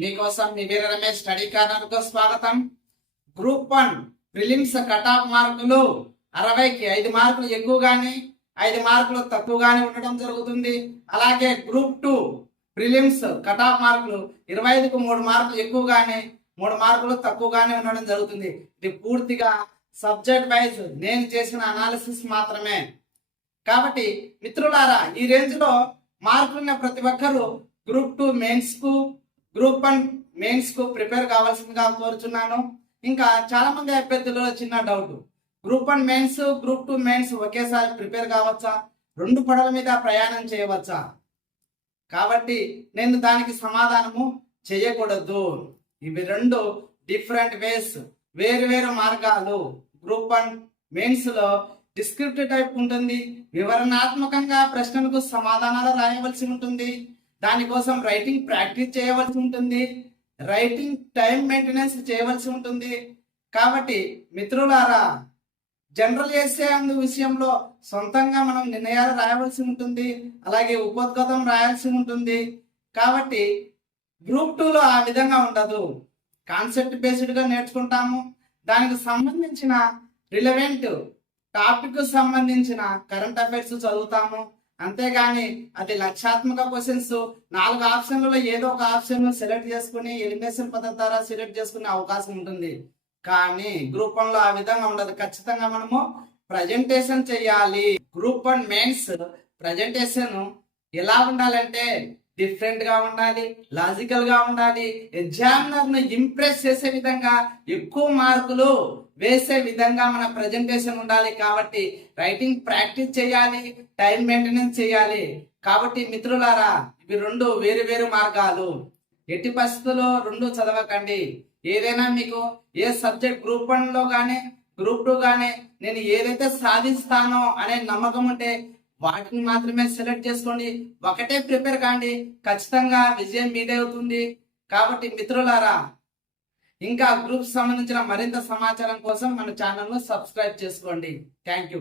మీకోసం మీ వీర రమేష్ స్టడీ కార్నర్కు స్వాగతం. Group one prelims cut off మార్కులు అరవైకి ఐదు మార్కులు ఎక్కువగానే ఐదు మార్కులు తక్కువగానే ఉండడం జరుగుతుంది. అలాగే group two prelims cut off మార్కులు ఇరవై ఐదుకు మూడు మార్కులు ఎక్కువగానే మూడు మార్కులు తక్కువగానే ఉండడం జరుగుతుంది. ఇది పూర్తిగా సబ్జెక్ట్ వైజ్ నేను చేసిన అనాలిసిస్ మాత్రమే. కాబట్టి మిత్రులారా ఈ రేంజ్లో మార్కులున్న ప్రతి ఒక్కరూ గ్రూప్ టూ మెయిన్స్కు గ్రూప్ వన్ మెయిన్స్కు ప్రిపేర్ కావాల్సిందిగా కోరుచున్నాను. ఇంకా చాలా మంది అభ్యర్థులలో చిన్న doubt. Group one mains group two mains ఒకేసారి ప్రిపేర్ కావచ్చా? రెండు పడవ మీద ప్రయాణం చేయవచ్చా? కాబట్టి నేను దానికి సమాధానము చేయకూడదు. ఇవి రెండు డిఫరెంట్ వేస్ వేరు వేరు మార్గాలు. గ్రూప్ వన్ మెయిన్స్లో డిస్క్రిప్టివ్ టైప్ ఉంటుంది. వివరణాత్మకంగా ప్రశ్నలకు సమాధానాలు రాయవలసి ఉంటుంది. దానికోసం రైటింగ్ ప్రాక్టీస్ చేయవలసి ఉంటుంది. రైటింగ్ టైం మెయింటెనెన్స్ చేయవలసి ఉంటుంది. కాబట్టి మిత్రులారా జనరల్ ఎస్ఏ అందు విషయంలో సొంతంగా మనం నిర్ణయాలు రాయవలసి ఉంటుంది. అలాగే ఉపోద్గతం రాయాల్సి ఉంటుంది. కాబట్టి గ్రూప్ టూలో ఆ విధంగా ఉండదు. కాన్సెప్ట్ బేస్డ్గా నేర్చుకుంటాము. దానికి సంబంధించిన రిలవెంట్ టాపిక్ సంబంధించిన కరెంట్ అఫైర్స్ చదువుతాము. అంతేగాని అది లక్షాత్మక క్వశ్చన్స్ నాలుగు ఆప్షన్లలో ఏదో ఒక ఆప్షన్ సెలెక్ట్ చేసుకుని ఎలిమినేషన్ పద్ధతి ద్వారా సెలెక్ట్ చేసుకునే అవకాశం ఉంటుంది. కానీ గ్రూప్ వన్లో ఆ విధంగా ఉండదు. ఖచ్చితంగా మనము ప్రజెంటేషన్ చేయాలి. గ్రూప్ వన్ మెయిన్స్ ప్రజెంటేషన్ ఎలా ఉండాలంటే డిఫరెంట్గా ఉండాలి లాజికల్గా ఉండాలి ఎగ్జామినర్ను ఇంప్రెస్ చేసే విధంగా ఎక్కువ మార్కులు వేసే విధంగా మన ప్రజెంటేషన్ ఉండాలి కాబట్టి రైటింగ్ ప్రాక్టీస్ చేయాలి టైం మెయింటెనెన్స్ చేయాలి. కాబట్టి మిత్రులారా ఇవి రెండు వేరు వేరు మార్గాలు. ఎట్టి పరిస్థితుల్లో రెండు చదవకండి. ఏదైనా మీకు ఏ సబ్జెక్ట్ గ్రూప్ వన్లో గానీ గ్రూప్ టూ గానీ నేను ఏదైతే సాధిస్తానో అనే నమ్మకం ఉంటే వాటిని మాత్రమే సెలెక్ట్ చేసుకోండి. ఒకటే ప్రిపేర్ కాండి. ఖచ్చితంగా విజయం మీదే అవుతుంది. కాబట్టి మిత్రులారా ఇంకా గ్రూప్ సంబంధించిన మరింత సమాచారం కోసం మన ఛానల్ను సబ్స్క్రైబ్ చేసుకోండి. Thank you